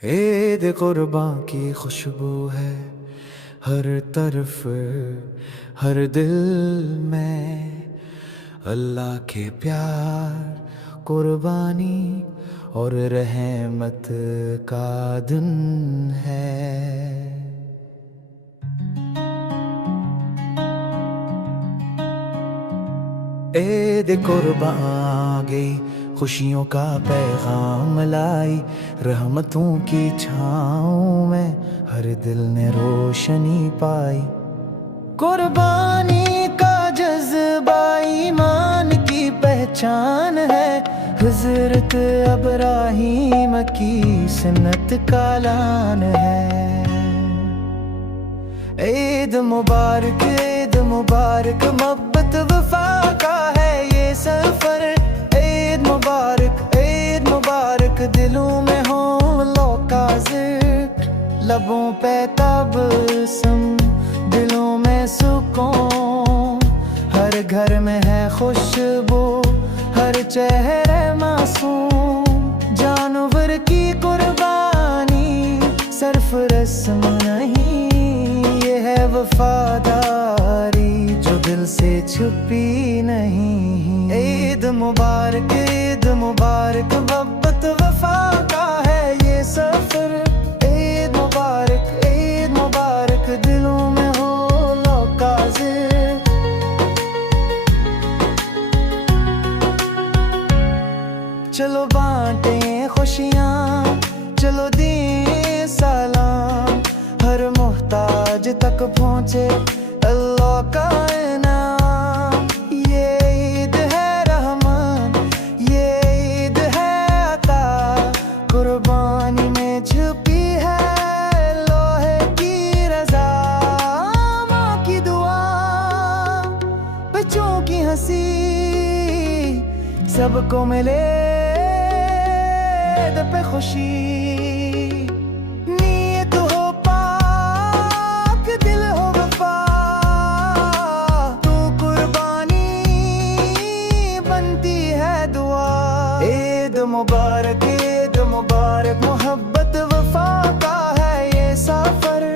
ईद कुर्बान की खुशबू है हर तरफ, हर दिल में। अल्लाह के प्यार, कुर्बानी और रहमत का दिन है। ईद कुर्बान आ गई, खुशियों का पैगाम लाई। रहमतों की छाँव में हर दिल ने रोशनी पाई। कुर्बानी का जज्बा ईमान की पहचान है। हज़रत इब्राहीम की सुन्नत का लान है। ईद मुबारक, ईद मुबारक, मोहब्बत वफा का है ये सफर। ईद मुबारक, ईद मुबारक, दिलों में हो लो का जिक्र। लबों पे तबस्सुम, दिलों में सुकून। हर घर में है खुशबू, हर चेहरे मासूम। जानवर की कुर्बानी सिर्फ रस्म नहीं, ये है वफादारी जो दिल से छुपी नहीं। ईद मुबारक, ईद मुबारक, मोहब्बत वफा का है ये सफर। ईद मुबारक, ईद मुबारक, दिलों में हो लो का जिक्र। चलो बांटे खुशियाँ, चलो दें सलाम। हर मोहताज तक पहुँचे अल्लाह का इनाम। ये ईद है रहमत, ये ईद है अता। कुर्बानी में छुपी है लोहे की रज़ा। माँ की दुआ, बच्चों की हंसी, सबको मिले ईद पे खुशी। नीयत हो पाक, दिल हो वफा, तो कुर्बानी बनती है दुआ। ईद मुबारक, ईद मुबारक, मोहब्बत वफा का है ये सफर।